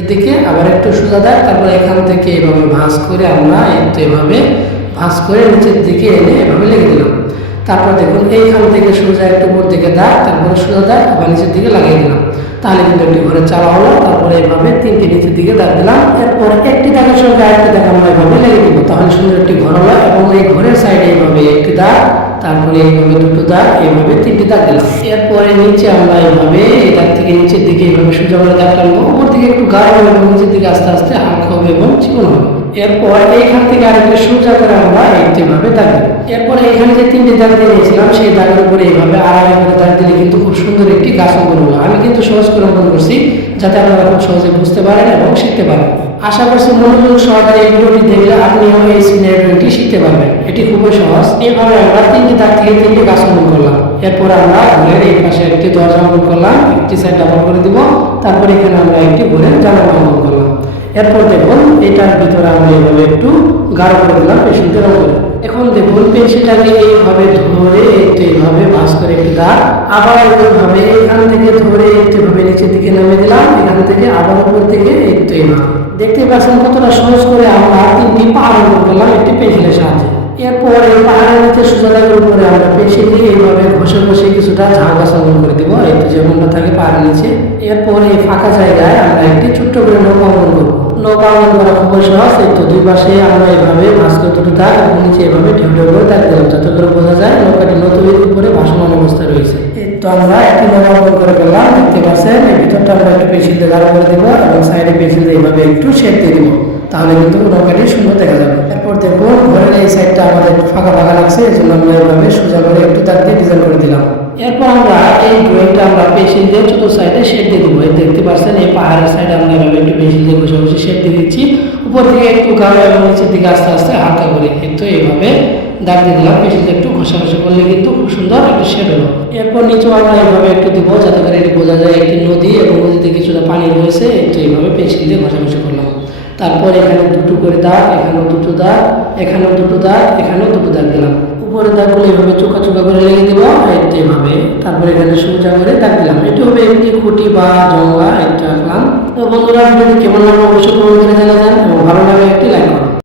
এদিকে আবার একটু সোজা দাগ, তারপর এখান থেকে এভাবে ভাঁজ করে আমরা একটু এভাবে ভাঁজ করে নিচের দিকে এনে এভাবে লেগে দিলাম। তারপর দেখুন এইখান থেকে সোজা একটু উপর দিকে দাগ, তারপরে সোজা দাগ আবার নিচের দিকে লাগিয়ে দিলাম। তাহলে কিন্তু একটি ঘরের চালা হলো। তারপরে এইভাবে তিনটি নিচের দিকে দাগ দিলাম। এরপর একটি দাগের সঙ্গে আরেকটি দাগ আমরা এভাবে লেগে দিব, তাহলে সুন্দর একটি ঘর হলো। এবং এই ঘরের সাইডে এইভাবে একটি দাগ, তারপরে এইভাবে দুটো দাগ, এইভাবে তিনটি দাগ দিলাম। এরপরে নিচে আমরা এইভাবে এই দাগ থেকে নিচের দিকে এইভাবে সোজা করে দাগ টানবো। উপর থেকে একটু গাঢ় হবে এবং নিচের দিকে আস্তে আস্তে হালকা হবে এবং চিকন হবে। এরপর এইখান থেকে আরেকটা সোজা করে আমরা এইভাবে দাগ দেবো। এরপরে এখানে যে তিনটি দাগ দিয়ে নিয়েছিলাম সেই দাগের উপরে এইভাবে আড়াআড়ি করে দাগ দিলে কিন্তু খুব সুন্দর একটি গাছ অঙ্কন হলো। আমি কিন্তু সহজ করে অঙ্কন করছি যাতে আপনারা খুব সহজে বুঝতে পারেন এবং শিখতে পারেন। আশা করছি মনোযোগ সহকারে এই ভিডিওটি দেখলে আপনিও এই সিনারি ড্রয়িংটি শিখতে পারবেন। এটি খুবই সহজ। এইভাবে আমরা তিনটি দাগ থেকে তিনটি গাছ অঙ্কন করলাম। এরপর আমরা ঘরের এই পাশে একটি দরজা অঙ্কন করলাম, একটি সাইড ডাবল করে দিব। তারপর এখানে আমরা একটি ঘরের জানালা অঙ্কন করলাম। এরপর দেখুন এটার ভিতরে আমরা এইভাবে একটু গাঢ় করে দিলাম পেন্সিল দিয়ে রং করে। এখন দেখুন পেন্সিলটাকে এইভাবে ধরে একটু এইভাবে ভাঁজ করে একটি দাগ, আবার এইভাবে এখান থেকে ধরে একটু এভাবে নিচের দিকে নামে দিলাম। এখান থেকে আবার উপর থেকে একটু এইভাবে। দেখতে পাচ্ছেন কতটা সহজ করে আমরা তিনটি পাহাড় অঙ্কন করলাম একটি পেন্সিলের সাহায্যে। এরপর এই পাহাড়ের নিচে সোজা দাগের উপরে আমরা পেন্সিল দিয়ে এইভাবে ঘষে ঘষে কিছুটা ঝাঁ গাছ অঙ্কন করে দিব, এই তো যেমনটা থাকে পাহাড়ের নিচে। এরপর এই ফাঁকা জায়গায় আমরা একটি ছোট্ট করে নৌকা অঙ্কন করবো। নৌকা অঙ্কন করা খুবই সহজ। এই তো দুই পাশে আমরা এভাবে ভাঁজ করে দুটো দাগ এবং নিচে এভাবে ঢেউ ঢেউ করে দাগ দিলাম, যাতে করে বোঝা যায় নৌকাটি নদীর উপরে ভাসমান অবস্থায় রয়েছে। এই তো আমরা একটি নৌকা অঙ্কন করে ফেললাম। দেখতে পাচ্ছেন এই ভিতরটা আমরা একটু পেন্সিল দিয়ে গাঢ় করে দিব এবং সাইডে পেন্সিল দিয়ে এইভাবে একটু শেপ দিয়ে দিব, তাহলে কিন্তু নৌকাটি সুন্দর দেখা যাবে। এরপর দেখুন ঘরের এই সাইডটা আমাদের একটু ফাঁকা ফাঁকা লাগছে, এই জন্য আমরা এইভাবে সোজা করে একটু দাগ দিয়ে ডিজাইন করে দিলাম। এরপর আমরা এই ড্রয়িংটা আমরা পেন্সিল দিয়ে ছোট সাইডে শেড দিয়ে দিব। দেখতে পাচ্ছেন এই পাহাড়ের সাইডে আমরা এভাবে একটু পেন্সিল দিয়ে বসে বসে শেড দিয়ে দিচ্ছি। উপর থেকে একটু গাঢ় এবং নিচের দিকে আস্তে আস্তে হালকা করে কিন্তু এইভাবে দাগ দিয়ে দিলাম। পেন্সিল দিয়ে একটু ঘষাঘষি করলে কিন্তু খুব সুন্দর একটা শেড হলো। এরপর নিচেও আমরা এইভাবে একটু দিব, যাতে করে এটি বোঝা যায় একটি নদী এবং নদীতে কিছুটা পানি রয়েছে। একটু এইভাবে পেন্সিল দিয়ে ঘষাঘষি করলাম। তারপর এখানে দুটো করে দাগ, এখানেও দুটো দাগ, এখানেও দুটো দাগ, এখানেও দুটো দাগ দিলাম। উপরে দাগগুলো এইভাবে চোখা চোখা করে লেগে দিব এইভাবে। তারপর এখানে সোজা করে দাগ দিলাম। এটি হবে একটি খুঁটি বা জঙ্গলা একটা আঁকলাম। তো বন্ধুরা ভিডিওটি কেমন লাগলো অবশ্যই কমেন্ট করে জানাবেন এবং ভালো লাগে একটি লাইক করুন।